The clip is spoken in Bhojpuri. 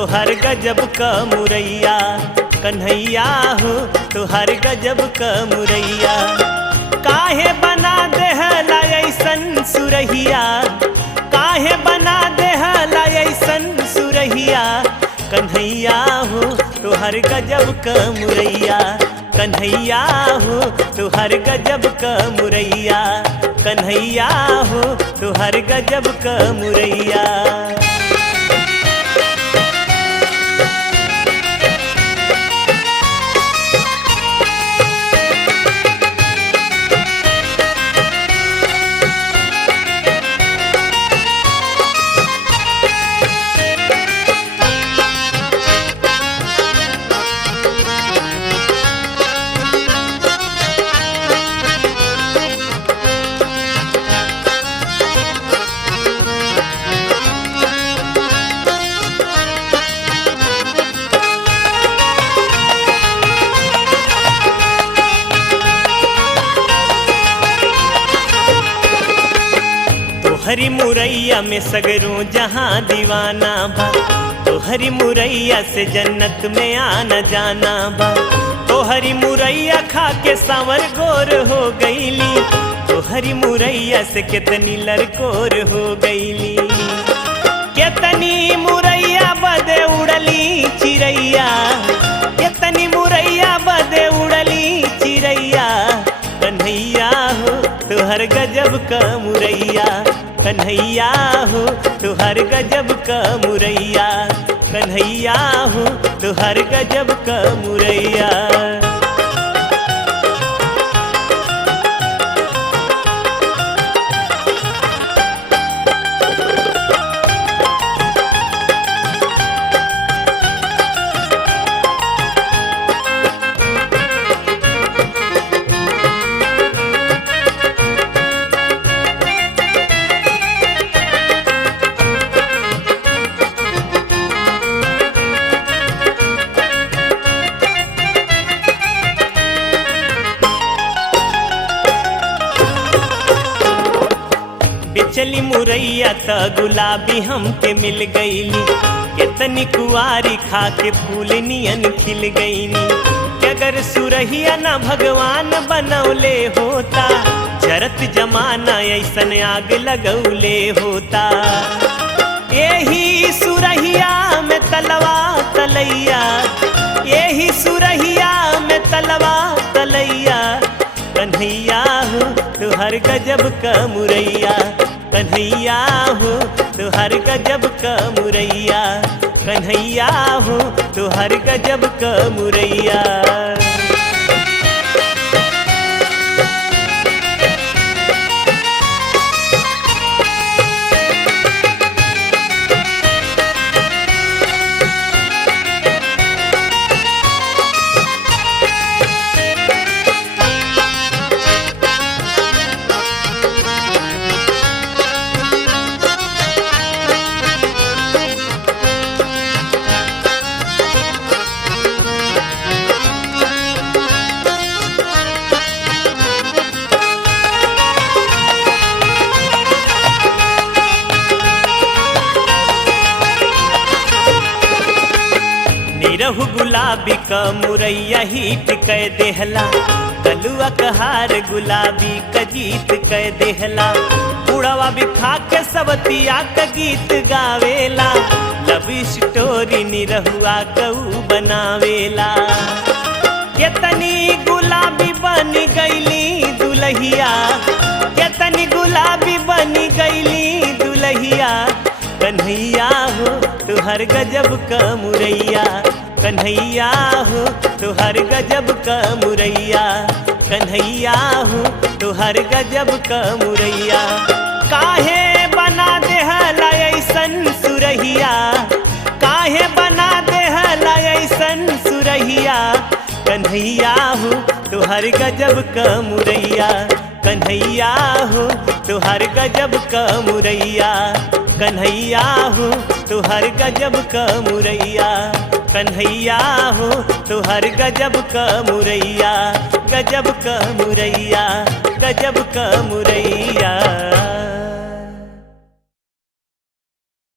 तोहर गजब क मुरैया, कन्हैया हो तोहर गजब क मुरैया। काहे बना देहला ऐसन सुरहिया, काहे बना देहला ऐसन सुरहिया, कन्हैया हो तोहर गजब क मुरैया, कन्हैया हो तोहर गजब क मुरैया, कन्हैया हो तोहर गजब क मुरैया। तोहरी मुरैया में सगरों जहाँ दीवाना बा, तोहरी मुरैया से जन्नत में आना जाना बा। तोहरी मुरैया खा के सांवर गोर हो गईली, तोहरी मुरैया से कितनी लड़कोर हो गईली। कितनी मुरैया बदे उड़ली चिड़ैया, कितनी मुरैया बदे उड़ली चिड़ैया, कन्हैया हो तोहर गजब क मुरैया, कन्हैया हो तोहर गजब क मुरैया, कन्हैया हो तोहर गजब क मुरैया। बेचली मुरैया त गुलाबी हमके मिल गईली, कितनी कुआरी खा के फूल नियन खिल गईनी। अगर सुरहिया ना भगवान बनौले होता, जरत जमाना ऐसन आग लगौले होता। यही सुरहिया में तलवा तलैया, यही सुरहिया में तलवा तलैया, कन्हैया हो तोहर गजब क मुरैया, कन्हैया हो तोहर गजब क मुरैया, कन्हैया हो तोहर गजब क मुरैया। निरहु गुलाबी क मुरैया हिट कै देहला, कलुआ कहार गुलाबी क जीत कै देहला। उड़वा बिखा के सबतिया क गीत गावेला, लव स्टोरी निरहुआ कऊ बनावेला। कितनी गुलाबी बन गईली दुलहिया, कितनी गुलाबी बन गईली दुलहिया, कन्हैया हो तोहर गजब क मुरैया, कन्हैया हो तोहर गजब क मुरैया, कन्हैया हो तोहर गजब क मुरैया। काहे बना देहला ऐसन सुरहिया, काहे बना देहला ऐसन सुरहिया, कन्हैया हो तोहर गजब क मुरैया, कन्हैया हो तोहर गजब क मुरैया, कन्हैया हो तोहर गजब क मुरैया, कन्हैया हो तोहर गजब क मुरैया, गजब क मुरैया, गजब क मुरैया।